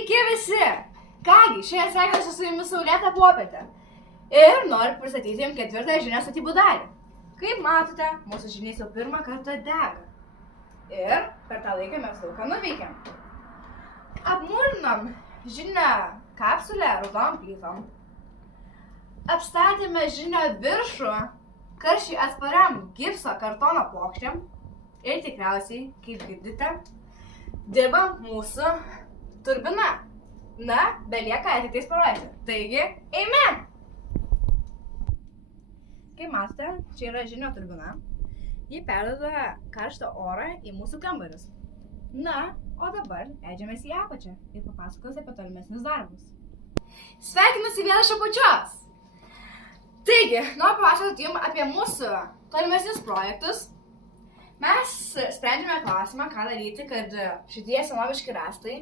Sveiki visi! Kągi, šiandien sveikinuosi su jumis saulėtą popietę. Ir noriu pristatyti jums ketvirtąją žinią statybų dalį. Kaip matote, mūsų žiniais jau pirmą kartą dega. Ir per tą laiką mes daug ką nuveikėm. Apmūrinom žinią kapsulę raudonom plytom. Apstatėme žinią viršų karščiai atspariam gipso kartono plokštėm. Ir tikriausiai, kaip girdite, dirba mūsų turbina. Na, belieka ją tiktais parodyti. Taigi, eime! Kaip matote, čia yra žinio turbina. Ji perduoda karštą orą į mūsų kambarius. Na, o dabar leidžiamės į apačią ir papasakosiu apie tolimesnius darbus. Sveikinuosi vėl iš apačios! Taigi, noriu papasakoti jums apie mūsų tolimesnius projektus. Mes sprendžiame klausimą, ką daryti, kad šitie senoviški rąstai